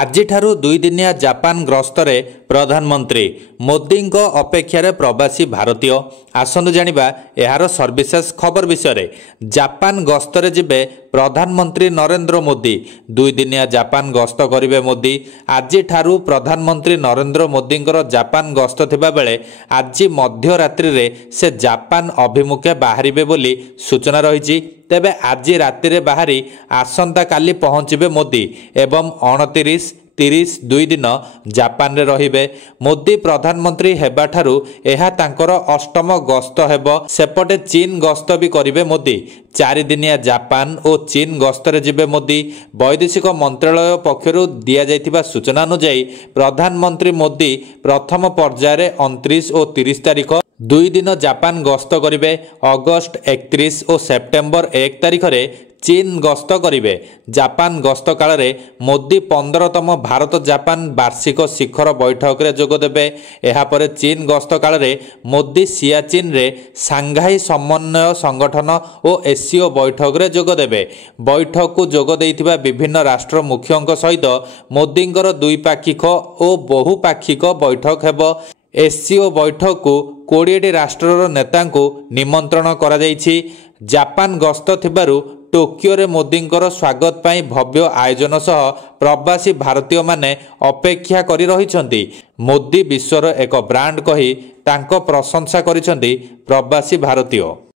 ଆଜିଠାରୁ 2 ଦିନିଆ ଜାପାନ ଗସ୍ତରେ ପ୍ରଧାନମନ୍ତ୍ରୀ ମୋଦିଙ୍କ ଅପେକ୍ଷାରେ ପ୍ରବାସୀ ଭାରତୀୟ। ଆସନ୍ତୁ ଜାଣିବା ଏହାର ସର୍ବିଶେଷ ଖବର ବିଷୟରେ। ଜାପାନ ଗସ୍ତରେ ଯିବେ ପ୍ରଧାନମନ୍ତ୍ରୀ ନରେନ୍ଦ୍ର ମୋଦି। 2 ଦିନିଆ ଜାପାନ ଗସ୍ତ କରିବେ ମୋଦି। ଆଜିଠାରୁ ପ୍ରଧାନମନ୍ତ୍ରୀ ନରେନ୍ଦ୍ର ମୋଦିଙ୍କର ଜାପାନ ଗସ୍ତ ଥିବାବେଳେ ଆଜି ମଧ୍ୟରାତ୍ରିରେ ସେ ଜାପାନ ଅଭିମୁଖେ ବାହାରିବେ ବୋଲି ସୂଚନା ରହିଛି। ତେବେ ଆଜି ରାତିରେ ବାହାରି ଆସନ୍ତାକାଲି ପହଞ୍ଚିବେ ମୋଦି ଏବଂ 29-30 2 ଦିନ ଜାପାନରେ ରହିବେ। ମୋଦି ପ୍ରଧାନମନ୍ତ୍ରୀ ହେବାଠାରୁ ଏହା ତାଙ୍କର ଅଷ୍ଟମ ଗସ୍ତ ହେବ। ସେପଟେ ଚୀନ ଗସ୍ତ ବି କରିବେ ମୋଦି। 4 ଦିନିଆ ଜାପାନ ଓ ଚୀନ ଗସ୍ତରେ ଯିବେ ମୋଦି। ବୈଦେଶିକ ମନ୍ତ୍ରାଳୟ ପକ୍ଷରୁ ଦିଆଯାଇଥିବା ସୂଚନା ଅନୁଯାୟୀ ପ୍ରଧାନମନ୍ତ୍ରୀ ମୋଦି ପ୍ରଥମ ପର୍ଯ୍ୟାୟରେ 29 ଓ 30 ତାରିଖ 2 ଦିନ ଜାପାନ ଗସ୍ତ କରିବେ। ଅଗଷ୍ଟ 31 ଓ ସେପ୍ଟେମ୍ବର 1 ତାରିଖରେ ଚୀନ ଗସ୍ତ କରିବେ। ଜାପାନ ଗସ୍ତ କାଳରେ ମୋଦି 15ତମ ଭାରତ ଜାପାନ ବାର୍ଷିକ ଶିଖର ବୈଠକରେ ଯୋଗ ଦେବେ। ଏହାପରେ ଚୀନ ଗସ୍ତ କାଳରେ ମୋଦି ସିଆଚିନରେ ସାଂଘାଇ ସମନ୍ୱୟ ସଂଗଠନ ଓ ଏସସିଓ ବୈଠକରେ ଯୋଗ ଦେବେ। ବୈଠକକୁ ଯୋଗ ଦେଇଥିବା ବିଭିନ୍ନ ରାଷ୍ଟ୍ର ମୁଖ୍ୟଙ୍କ ସହିତ ମୋଦିଙ୍କର ଦ୍ୱିପାକ୍ଷିକ ଓ ବହୁପାକ୍ଷିକ ବୈଠକ ହେବ। ଏସସିଓ ବୈଠକକୁ 20ଟି ରାଷ୍ଟ୍ରର ନେତାଙ୍କୁ ନିମନ୍ତ୍ରଣ କରାଯାଇଛି। ଜାପାନ ଗସ୍ତ ଥିବାରୁ ଟୋକିଓରେ ମୋଦିଙ୍କର ସ୍ୱାଗତ ପାଇଁ ଭବ୍ୟ ଆୟୋଜନ ସହ ପ୍ରବାସୀ ଭାରତୀୟମାନେ ଅପେକ୍ଷା କରି ରହିଛନ୍ତି। ମୋଦି ବିଶ୍ୱର ଏକ ବ୍ରାଣ୍ଡ କହି ତାଙ୍କ ପ୍ରଶଂସା କରିଛନ୍ତି ପ୍ରବାସୀ ଭାରତୀୟ।